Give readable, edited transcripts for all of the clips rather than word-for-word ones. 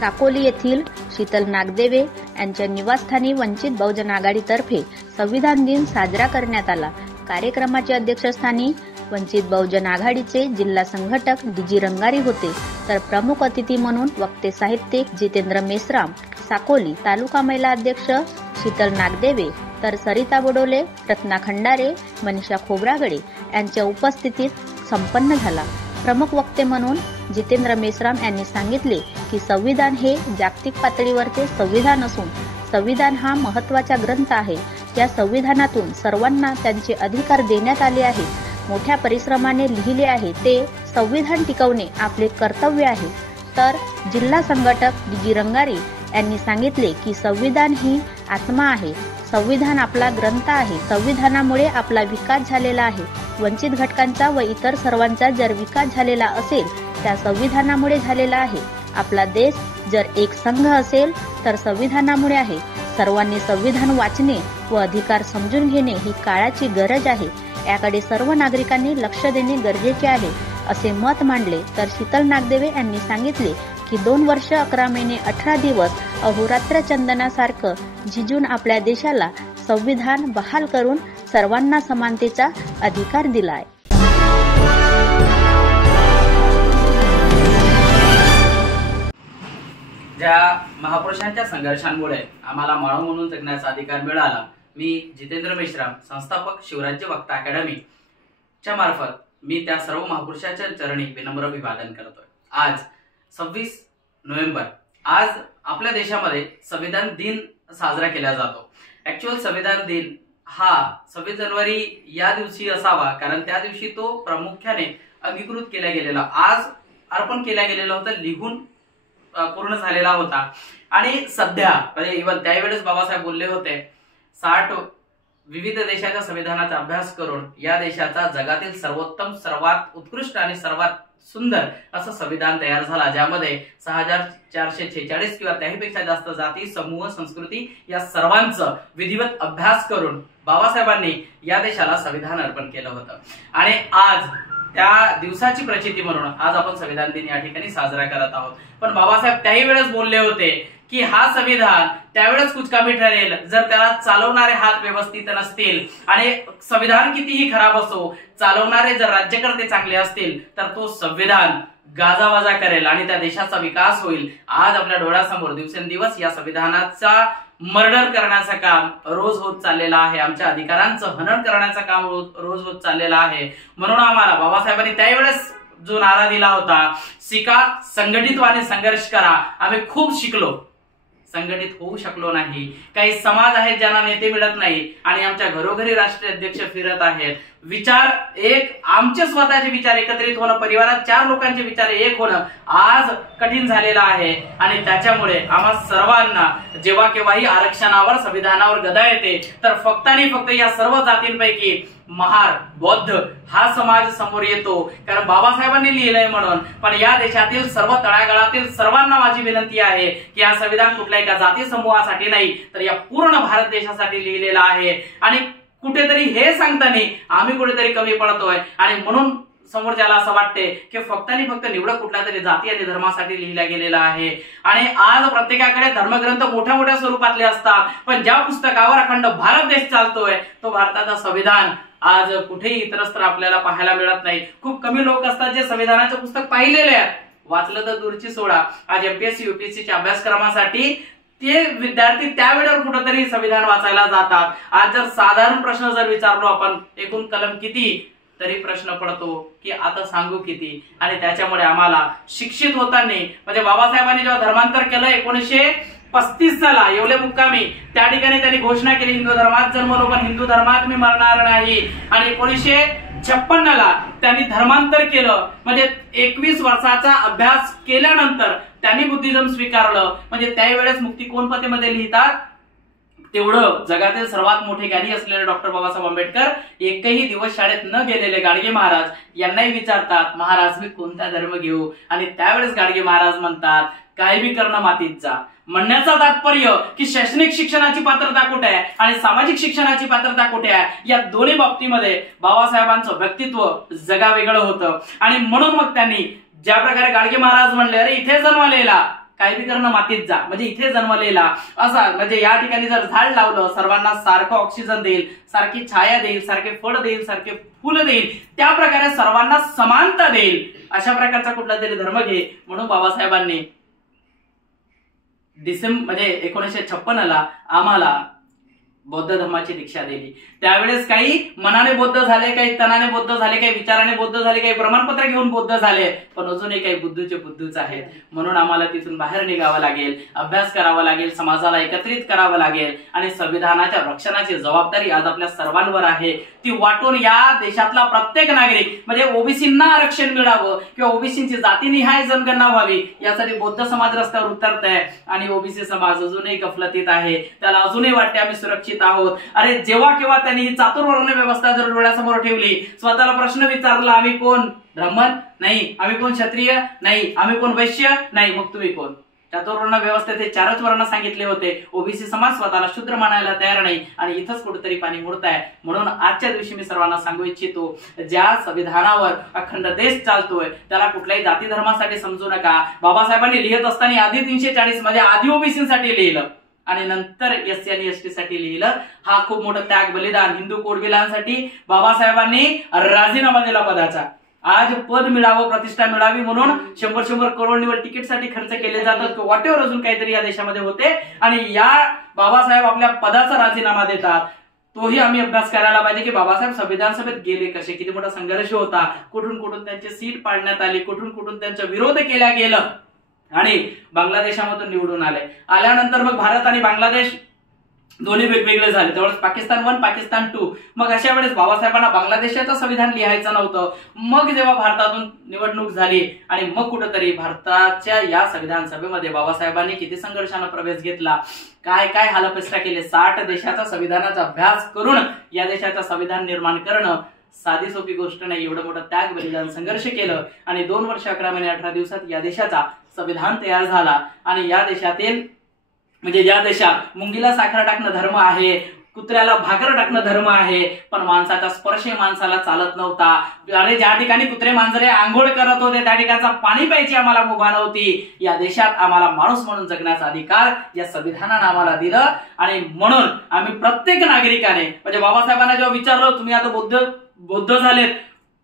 साकोली येथील शीतल नागदेवे यांच्या निवासस्थानी वंचित बहुजन आघाडीतर्फे संविधान दिन साजरा करण्यात आला। कार्यक्रमाच्या अध्यक्षस्थानी वंचित बहुजन आघाडीचे जिल्हा संघटक डीजी रंगारी होते, तर प्रमुख अतिथी म्हणून वक्ते साहित्यिक जितेंद्र मेश्राम, साकोली तालुका महिला अध्यक्ष शीतल नागदेवे, तर सरिता बोडोले, रत्ना खंडारे, मनीषा खोब्रागडे यांच्या उपस्थितीत संपन्न झाला। प्रमुख वक्ते म्हणून जितेंद्र मेश्राम यांनी सांगितले की संविधान हे जागतिक पातळीवरचे संविधान असून संविधान हा महत्त्वाचा ग्रंथ आहे। या संविधानातून सर्वांना त्यांचे अधिकार देण्यात आले आहेत। मोठ्या परिश्रमाने लिहिले आहे ते संविधान टिकवणे आपले कर्तव्य आहे। तर जिल्हा संघटक डीजी रंगारी यांनी सांगितले की संविधान ही आत्मा आहे, संविधान आपला ग्रंथ आहे, संविधानामुळे आपला विकास झालेला आहे। वंचित घटकांचा व इतर सर्वांचा जर विकास झालेला असेल त्या संविधानामुळे झालेला आहे। आपला देश जर एक संघ असेल तर संविधानामुळे आहे। सर्वांनी संविधान वाचणे व अधिकार समजून घेणे ही काळाची गरज आहे। याकडे सर्व नागरिकांनी लक्ष देणे गरजेचे आहे असे मत मांडले। तर शीतल नागदेवे यांनी सांगितले की 2 वर्ष 11 महिने 18 दिवस अहोरात्र चंदनासारखं झिजून आपल्या देशाला संविधान बहाल करून सर्वांना समानतेचा अधिकार दिला आहे। ज्या महापुरुषांच्या संघर्षांमुळे आम्हाला मानव म्हणून जगण्याचा अधिकार मिळाला, मी जितेंद्र मेश्राम, संस्थापक शिवराज्य वक्ता अकॅडमी च्या मार्फत मी त्या सर्व महापुरुषांच्या चरणी विनम्र अभिवादन करतोय। आज 26 नोव्हेंबर, आज आपल्या देशामध्ये संविधान दिन साजरा केला जातो। ऍक्च्युअल संविधान दिन हा 26 जानेवारी या दिवशी असावा, कारण त्या दिवशी तो प्रामुख्याने अंगीकृत केला गेलेला, आज अर्पण केला गेलेला होता, लिहून पूर्ण झालेला होता। आणि सध्या म्हणजे इव्हन त्यावेळेस बाबासाहेब बोलले होते 60 विविध देशाच्या संविधानाचा अभ्यास करून या देशाचा जगातील सर्वोत्तम, सर्वात उत्कृष्ट आणि सर्वात सुंदर असं संविधान तयार झाला, ज्यामध्ये 6446 किंवा त्याहीपेक्षा जास्त जाती, समूह, संस्कृती या सर्वांचं विधिवत अभ्यास करून बाबासाहेबांनी या देशाला संविधान अर्पण केलं होतं। आणि आज त्या दिवसाची प्रचिती म्हणून आज आपण संविधान दिन या ठिकाणी साजरा करत आहोत। पण बाबासाहेब त्याही वेळेस बोलले होते की हा संविधान त्यावेळेस कुचकामी ठरेल जर त्याला चालवणारे हात व्यवस्थित नसतील, आणि संविधान कितीही खराब असो, चालवणारे जर राज्यकर्ते चांगले असतील तर तो संविधान गाजावाजा करेल आणि त्या देशाचा विकास होईल। आज आपल्या डोळ्यासमोर दिवसेंदिवस या संविधानाचा मर्डर करण्याचं काम रोज होत चाललेलं आहे, आमच्या अधिकारांचं हनन करण्याचं काम रोज होत चाललेलं आहे। म्हणून आम्हाला बाबासाहेबांनी त्यावेळेस जो नारा दिला होता, शिका, संघटित व्हा आणि संघर्ष करा, आम्ही खूप शिकलो, संघटित होऊ शकलो नाही। काही समाज आहेत ज्यांना नेते मिळत नाही आणि आमच्या घरोघरी राष्ट्रीय अध्यक्ष फिरत आहेत। विचार एक, आमचे स्वतःचे विचार एकत्रित होणं, परिवारात 4 लोकांचे विचार एक होणं आज कठीण झालेलं आहे। आणि त्याच्यामुळे आम्हा सर्वांना जेव्हा केव्हाही आरक्षणावर, संविधानावर गदा येते तर फक्त आणि फक्त या सर्व जातींपैकी महार, बौद्ध हा समाज समोर येतो, कारण बाबासाहेबांनी लिहिलंय म्हणून। पण या देशातील सर्व तळागाळातील सर्वांना माझी विनंती आहे की हा संविधान कुठल्या एका जाती समूहासाठी नाही तर या पूर्ण भारत देशासाठी लिहिलेला आहे। आणि कुठेतरी हे सांगताना आम्ही कुठेतरी कमी पडतोय, आणि म्हणून समोरच्याला असं वाटते की फक्त आणि फक्त निवडक कुठल्या तरी जाती आणि धर्मासाठी लिहिला गेलेला आहे। आणि आज प्रत्येकाकडे धर्मग्रंथ मोठ्या मोठ्या स्वरूपातले असतात, पण ज्या पुस्तकावर अखंड भारत देश चालतोय तो भारताचा संविधान आज कुठेही इतरत्र आपल्याला पाहायला मिळत नाही। खूप कमी लोक असतात जे संविधानाचे पुस्तक पाहिलेले आहेत, वाचलं तर दूरची सोडा। आज एमपीएससी यूपीएससीच्या अभ्यासक्रमासाठी ते विद्यार्थी त्यावेळेवर कुठेतरी संविधान वाचायला जातात। आज जर साधारण प्रश्न जर विचारलो आपण, एकूण कलम किती, तरी प्रश्न पडतो की आता सांगू किती। आणि त्याच्यामुळे आम्हाला शिक्षित होताना, म्हणजे बाबासाहेबांनी जेव्हा धर्मांतर केलं 1935 साला येवले मुक्कामी, त्या ठिकाणी त्यांनी घोषणा केली हिंदू धर्मात जन्मलो पण हिंदू धर्मात मी मरणार नाही। आणि 1956 ला त्यांनी धर्मांतर केलं, म्हणजे 21 वर्षाचा अभ्यास केल्यानंतर त्यांनी बुद्धिझम स्वीकारलं। म्हणजे त्यावेळेस मुक्तिकोणपतेमध्ये लिहितात तेवढं जगातील सर्वात मोठे ज्ञानी असलेले डॉक्टर बाबासाहेब आंबेडकर एकही दिवस शाळेत न गेलेले गाडगे महाराज यांनाही विचारतात, महाराज मी कोणता धर्म घेऊ? आणि त्यावेळेस गाडगे महाराज म्हणतात, काय बी करणं मातीत जा। म्हणण्याचा तात्पर्य की शैक्षणिक शिक्षणाची पात्रता कुठे आहे आणि सामाजिक शिक्षणाची पात्रता कुठे आहे, या दोन्ही बाबतीमध्ये बाबासाहेबांचं व्यक्तित्व जगावेगळं होतं। आणि म्हणून मग त्यांनी ज्या प्रकारे गाडगे महाराज म्हणले, अरे इथे जन्मालेला काय बी करणं मातीत जा, म्हणजे इथे जन्मलेला असा, म्हणजे या ठिकाणी जर झाड लावलं सर्वांना सारखं ऑक्सिजन देईल, सारखी छाया देईल, सारखे फळ देईल, सारखे फुलं देईल, त्या प्रकारे सर्वांना समानता देईल, अशा प्रकारचा कुठला तरी धर्म घे. म्हणून बाबासाहेबांनी म्हणजे 1956ला आम्हाला बौद्ध धर्माची दीक्षा दिली. त्यावेळेस काही मनाने बौद्ध झाले, काही तनाने बौद्ध झाले, काही विचाराने बौद्ध झाले, काही प्रमाणपत्र घेऊन बौद्ध झाले, पण अजूनही काही बुद्धूचे बुद्धूच आहेत. म्हणून आम्हाला तिथून बाहेर निघावं लागेल, अभ्यास करावा लागेल, समाजाला एकत्रित करावं लागेल आणि संविधानाच्या रक्षणाची जबाबदारी आज आपल्या सर्वांवर आहे. ती वाटून या देशातला प्रत्येक नागरिक, म्हणजे ओबीसींना आरक्षण मिळावं किंवा ओबीसींची जातीनिहाय जनगणना व्हावी, यासाठी बौद्ध समाज रस्त्यावर उतरत आहे. आणि ओबीसी समाज अजूनही गफलतीत आहे, त्याला अजूनही वाटते आम्ही सुरक्षित आहोत. अरे जेव्हा केव्हा त्यांनी ही चातुर्वर्ण व्यवस्था जर डोळ्यासमोर ठेवली, स्वतःला प्रश्न विचारला, आम्ही कोण? ब्राह्मण नाही. आम्ही कोण? क्षत्रिय नाही. आम्ही कोण? वैश्य नाही. मग तुम्ही कोण? चातुर्वर्ण व्यवस्थेत हे 4च वर्ण सांगितले होते. ओबीसी समाज स्वतःला शूद्र मानायला तयार नाही आणि इथंच कुठेतरी पाणी मुरताय. म्हणून आजच्या दिवशी मी सर्वांना सांगू इच्छितो, ज्या संविधानावर अखंड देश चालतोय त्याला कुठल्याही जाती धर्मासाठी समजू नका. बाबासाहेबांनी लिहित असताना आधी 340 म्हणजे आधी ओबीसींसाठी लिहिलं आणि नंतर एससी आणि एसटी साठी लिहिलं. हा खूप मोठं त्याग बलिदान. हिंदू कोडविलांसाठी बाबासाहेबांनी राजीनामा दिला पदाचा. आज पद मिळावं, प्रतिष्ठा मिळावी म्हणून 100 करोडनीवर तिकीटसाठी खर्च केले जातात, वॉटेवर अजून काहीतरी या देशामध्ये होते आणि या बाबासाहेब आपल्या पदाचा राजीनामा देतात. तोही आम्ही अभ्यास करायला पाहिजे की बाबासाहेब संविधान सभेत गेले कसे, किती मोठा संघर्ष होता, कुठून कुठून त्यांची सीट पाडण्यात आली, कुठून कुठून त्यांचा विरोध केला गेला आणि बांगलादेशामधून निवडून आले. आल्यानंतर मग भारत आणि बांगलादेश दोन्ही वेगवेगळे झाले. त्यावेळेस पाकिस्तान 1, पाकिस्तान 2. मग अशा वेळेस बाबासाहेबांना बांगलादेशाचं संविधान लिहायचं नव्हतं. मग जेव्हा भारतातून निवडणूक झाली आणि मग कुठेतरी भारताच्या या संविधान सभेमध्ये बाबासाहेबांनी किती संघर्षाने प्रवेश घेतला, काय काय हालअपेष्टा केले. 60 देशाचा संविधानाचा अभ्यास करून या देशाचं संविधान निर्माण करणं साधी सोपी गोष्ट नाही. एवढं मोठं त्याग बलिदान संघर्ष केलं आणि 2 वर्ष 11 महिने 18 दिवसात या देशाचा संविधान तयार झाला. आणि या देशातील म्हणजे ज्या देशात मुंगीला साखर टाकणं धर्म आहे, कुत्र्याला भाकर टाकणं धर्म आहे, पण माणसाचा स्पर्श माणसाला चालत नव्हता. अरे ज्या ठिकाणी कुत्रे मांजरे आंघोळ करत होते त्या ठिकाणचा पाणी प्यायची आम्हाला मुभा नव्हती. या देशात आम्हाला माणूस म्हणून जगण्याचा अधिकार या संविधानानं आम्हाला दिलं. आणि म्हणून आम्ही प्रत्येक नागरिकाने, म्हणजे बाबासाहेबांना जेव्हा विचारलं तुम्ही आता बौद्ध झालेत,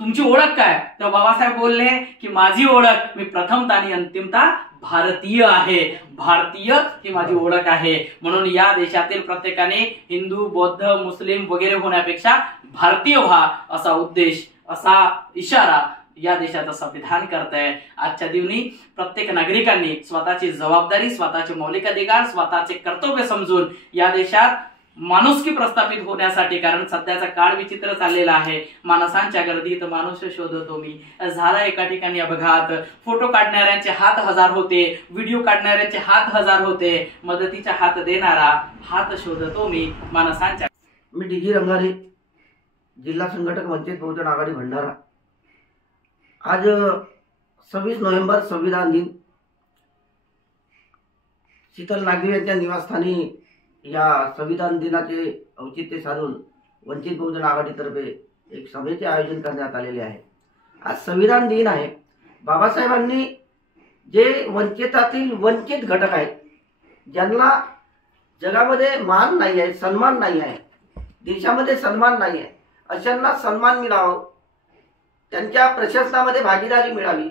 तुमची ओळख काय, तेव्हा बाबासाहेब बोलले की माझी ओळख, मी प्रथमता आणि अंतिमता भारतीय आहे, भारतीय ही माझी ओळख आहे. म्हणून या देशातील प्रत्येकाने हिंदू, बौद्ध, मुस्लिम वगैरे होण्यापेक्षा भारतीय व्हा असा उद्देश, असा इशारा या देशाचं संविधान करतंय. आजच्या दिवशी प्रत्येक नागरिकांनी स्वतःची जबाबदारी, स्वतःचे मौलिक अधिकार, स्वतःचे कर्तव्य समजून या देशात माणुसकी प्रस्थापित होण्यासाठी, कारण सध्याचा काळ विचित्र चाललेला आहे. माणसांच्या गर्दीत माणूस शोधतो मी. झाला एका ठिकाणी अपघात, फोटो काढणाऱ्यांचे हात 1000 होते, व्हिडिओ काढणाऱ्यांचे हात 1000 होते, मदतीचा हात देणारा हात शोधतो मी माणसांच्या. मी डी जी रंगारे, जिल्हा संघटक वंचित बहुजन आघाडी भंडारा. आज 26 नोव्हेंबर संविधान दिन. शीतल नागवे यांच्या निवासस्थानी या संविधान दिनाचे औचित्य साधून वंचित बहुजन आघाडीतर्फे एक सभेचे आयोजन करण्यात आलेले आहे. आज संविधान दिन आहे. बाबासाहेबांनी जे वंचितातील वंचित घटक आहेत, ज्यांना जगामध्ये मान नाही आहे, सन्मान नाही आहे, देशामध्ये सन्मान नाही आहे, अशांना सन्मान मिळावा, त्यांच्या प्रशासनामध्ये भागीदारी मिळावी,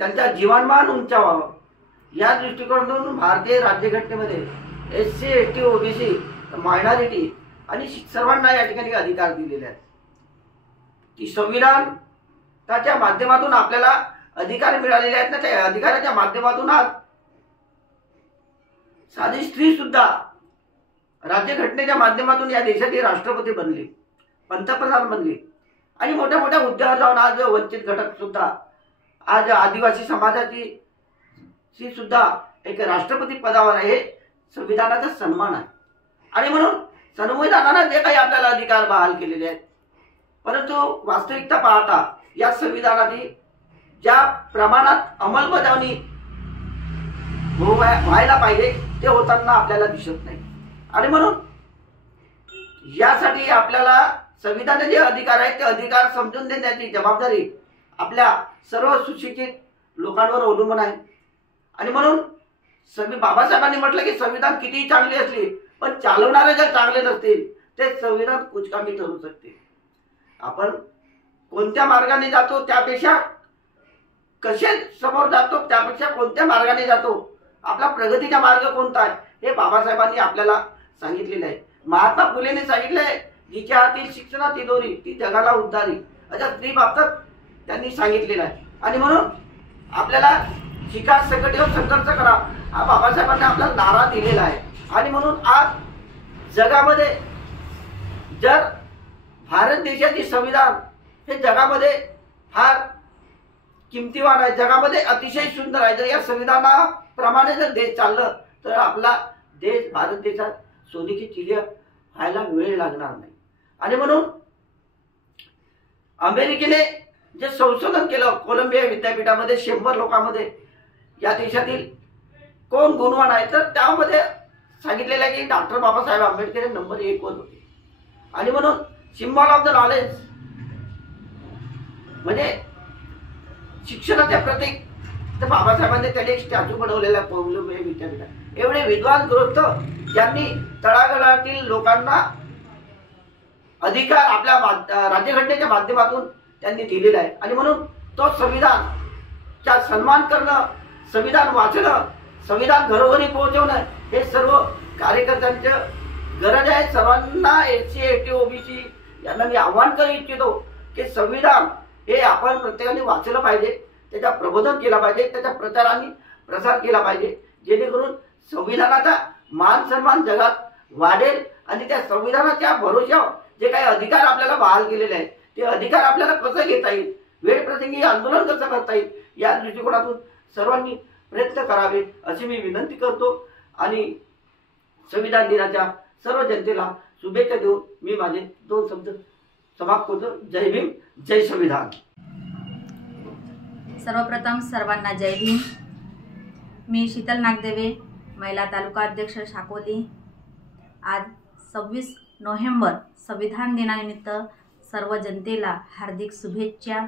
त्यांचा जीवनमान उंचावावं, या दृष्टिकोनातून भारतीय राज्यघटनेमध्ये SC, ST, OBC, मायनॉरिटी आणि सर्वांना या ठिकाणी अधिकार दिलेले आहेत. की संविधानाच्या माध्यमातून आपल्याला अधिकार मिळालेले आहेत ना, त्या अधिकाराच्या माध्यमातून आज साधी स्त्री सुद्धा राज्यघटनेच्या माध्यमातून या देशाची राष्ट्रपती बनली, पंतप्रधान बनली आणि मोठ्या मोठ्या हुद्द्यावर जाऊन आज वंचित घटक सुद्धा, आज आदिवासी समाजाची सुद्धा एक राष्ट्रपती पदावर आहे. संविधानाचा सन्मान आहे. आणि म्हणून संविधानानं जे काही आपल्याला अधिकार बहाल केलेले आहेत, परंतु वास्तविकता पाहता या संविधानाची ज्या प्रमाणात अंमलबजावणी व्हायला पाहिजे ते होताना आपल्याला दिसत नाही. आणि म्हणून यासाठी आपल्याला संविधानाचे जे अधिकार आहेत ते अधिकार समजून देण्याची जबाबदारी आपल्या सर्व सुशिक्षित लोकांवर अवलंबून आहे. आणि म्हणून बाबासाहेबांनी म्हटलं की संविधान कितीही चांगली असली पण चालवणारे जर चांगले नसतील ते संविधान कुचकामी ठरू शकते. आपण कोणत्या मार्गाने जातो त्यापेक्षा कसे समोर जातो त्यापेक्षा कोणत्या मार्गाने जातो, आपला प्रगतीचा मार्ग कोणता आहे हे बाबासाहेबांनी आपल्याला सांगितलेलं आहे. महात्मा फुलेने सांगितलंय, जिच्या हाती शिक्षणाची दोरी ती जगाला उद्धारी, अशा स्त्री बाबतीत त्यांनी सांगितलेलं आहे. आणि म्हणून आपल्याला शिका संघटनेवर संघर्ष करा हा बाबासाहेबांनी आपल्याला नारा दिलेला आहे. आणि म्हणून आज जगामध्ये जर भारत देशाची संविधान हे जगामध्ये फार किमतीवान आहे, जगामध्ये अतिशय सुंदर आहे. जर या संविधानाप्रमाणे जर देश चाललं तर आपला देश भारत देशात सोनेची चिडी व्हायला वेळ लागणार नाही. आणि म्हणून अमेरिकेने जे संशोधन केलं कोलंबिया विद्यापीठामध्ये 100 लोकांमध्ये या देशातील कोण गुणवान आहे तर त्यामध्ये सांगितलेलं आहे की डॉक्टर बाबासाहेब आंबेडकर हे नंबर 1 वर होते. आणि म्हणून सिम्बॉल ऑफ द नॉलेज म्हणजे शिक्षणाचे प्रतीक तर बाबासाहेबांनी त्याने एक स्टॅच्यू बनवलेला कोलंबिया विद्यापीठात. एवढे विद्वान गृहस्थ ज्यांनी तळागाळातील लोकांना अधिकार आपल्या राज्यघटनेच्या माध्यमातून त्यांनी दिलेला आहे. आणि म्हणून तो संविधानचा सन्मान करणं, संविधान वाचणं, संविधान घरोघरी पोहोचवणं हे सर्व कार्यकर्त्यांचं गरज आहे. सर्वांना SC ST OBC यांना मी आव्हान करू इच्छितो की संविधान हे आपण प्रत्येकाने वाचलं पाहिजे, त्याचा प्रबोधन केला पाहिजे, त्याचा प्रचार आणि प्रसार केला पाहिजे, जेणेकरून संविधानाचा मान सन्मान जगात वाढेल. आणि त्या संविधानाच्या भरोश्यावर जे काही अधिकार आपल्याला बहाल केलेले आहेत ते अधिकार आपल्याला कसं घेता येईल, वेळ प्रसंगी आंदोलन कसं करता येईल या दृष्टिकोनातून सर्वांनी प्रयत्न करावे अशी मी विनंती करतो. आणि संविधान दिनाच्या सर्व जनतेला शुभेच्छा देऊन मी माझे 2 शब्द समाप्त करतो. जय भीम, जय संविधान. सर्वप्रथम सर्वांना जय भीम. मी शीतल नागदेवे, महिला तालुका अध्यक्ष साकोली. आज 26 नोव्हेंबर संविधान दिनानिमित्त सर्व जनतेला हार्दिक शुभेच्छा.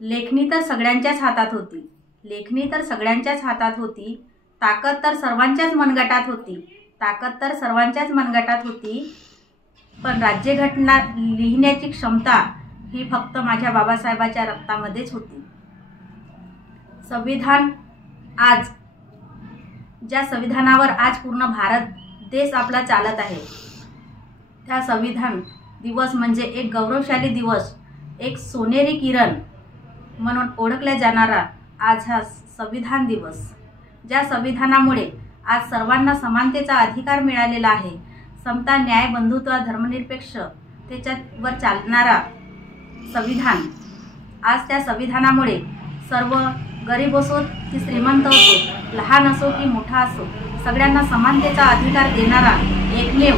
लेखणी तर सगळ्यांच्याच हातात होती, लेखणी तर सगळ्यांच्याच हातात होती, ताकद तर सर्वांच्याच मनगटात होती, ताकद तर सर्वांच्याच मनगटात होती. पण राज्यघटना लिहिण्याची क्षमता ही फक्त माझ्या बाबासाहेबाच्या रक्तामध्येच होती. संविधान आज ज्या संविधानावर आज पूर्ण भारत देश आपला चालत आहे त्या संविधान दिवस म्हणजे एक गौरवशाली दिवस, एक सोनेरी किरण म्हणून ओळखला जाणारा आज हा संविधान दिवस. ज्या संविधानामुळे आज सर्वांना समानतेचा अधिकार मिळालेला आहे, समता न्याय बंधुत्व धर्मनिरपेक्ष त्याच्यावर चालणारा संविधान. आज त्या संविधानामुळे सर्व गरीब असो की श्रीमंत असो, लहान असो की मोठा असो, सगळ्यांना समानतेचा अधिकार देणारा एकमेव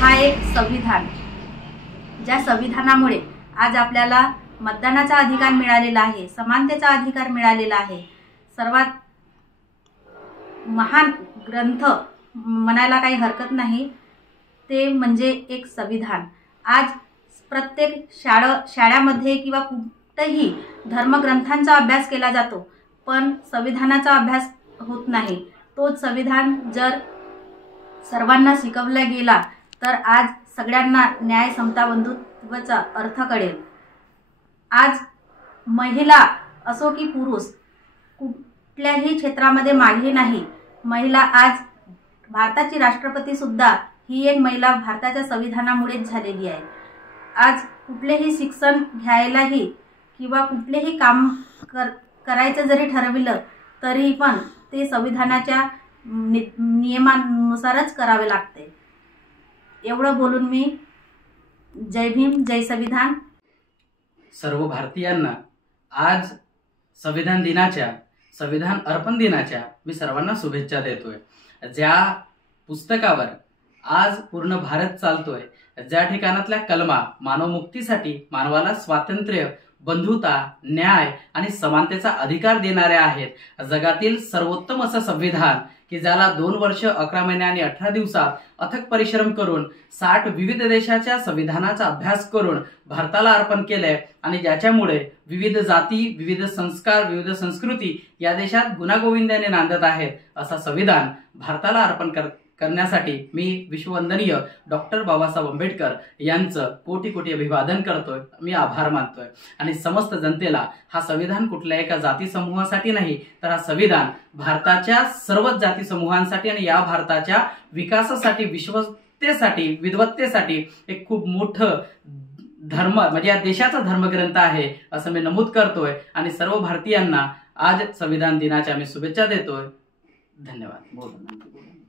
हा एक संविधान. ज्या संविधानामुळे आज आपल्याला मतदानाचा अधिकार मिळालेला आहे, समानतेचा अधिकार मिळालेला आहे. सर्वात महान ग्रंथ म्हणायला काही हरकत नाही ते म्हणजे एक संविधान. आज प्रत्येक शाळामध्ये किंवा कुठेही धर्मग्रंथांचा अभ्यास केला जातो पण संविधानाचा अभ्यास होत नाही. तोच संविधान जर सर्वांना शिकवला गेला तर आज सगळ्यांना न्याय समता बंधुत्वाचा अर्थ कळेल. आज महिला असो की पुरुष कुठल्याही क्षेत्रामध्ये मागे नाही. महिला आज भारताची राष्ट्रपती सुद्धा ही एक महिला भारताच्या संविधानामुळेच झालेली आहे. आज कुठलेही शिक्षण घ्यायलाही किंवा कुठलेही काम करायचं जरी ठरविलं तरी पण ते संविधानाच्या नियमानुसारच करावे लागते. एवढं बोलून मी जय भीम जय संविधान. सर्व भारतीयांना आज संविधान दिनाच्या, संविधान अर्पण दिनाच्या मी सर्वांना शुभेच्छा देतोय. ज्या पुस्तकावर आज पूर्ण भारत चालतोय, ज्या ठिकाणातल्या कलमा मानवमुक्तीसाठी, मानवाला स्वातंत्र्य बंधुता, न्याय आणि समानतेचा अधिकार देणारे आहेत। जगातील सर्वोत्तम असं संविधान की ज्याला 2 वर्ष 11 महिने आणि 18 दिवसात अथक परिश्रम करून 60 विविध देशाच्या संविधानाचा अभ्यास करून भारताला अर्पण केलंय आणि ज्याच्यामुळे विविध जाती, विविध संस्कार, विविध संस्कृती या देशात गुण्यागोविंदाने नांदत आहेत। असा संविधान भारताला अर्पण करण्यासाठी मी विश्ववंदनीय डॉक्टर बाबासाहेब आंबेडकर यांचं कोटी कोटी अभिवादन करतोय, मी आभार मानतोय। आणि समस्त जनतेला हा संविधान कुठल्या एका जाती समूहासाठी नाही, तर हा संविधान भारताच्या सर्वच जाती समूहांसाठी आणि या भारताच्या विकासासाठी, विश्वतेसाठी, विद्वत्तेसाठी एक खूप मोठं धर्म म्हणजे या देशाचा धर्मग्रंथ आहे असं मी नमूद करतोय। आणि सर्व भारतीयांना आज संविधान दिनाच्या मी शुभेच्छा देतोय। धन्यवाद।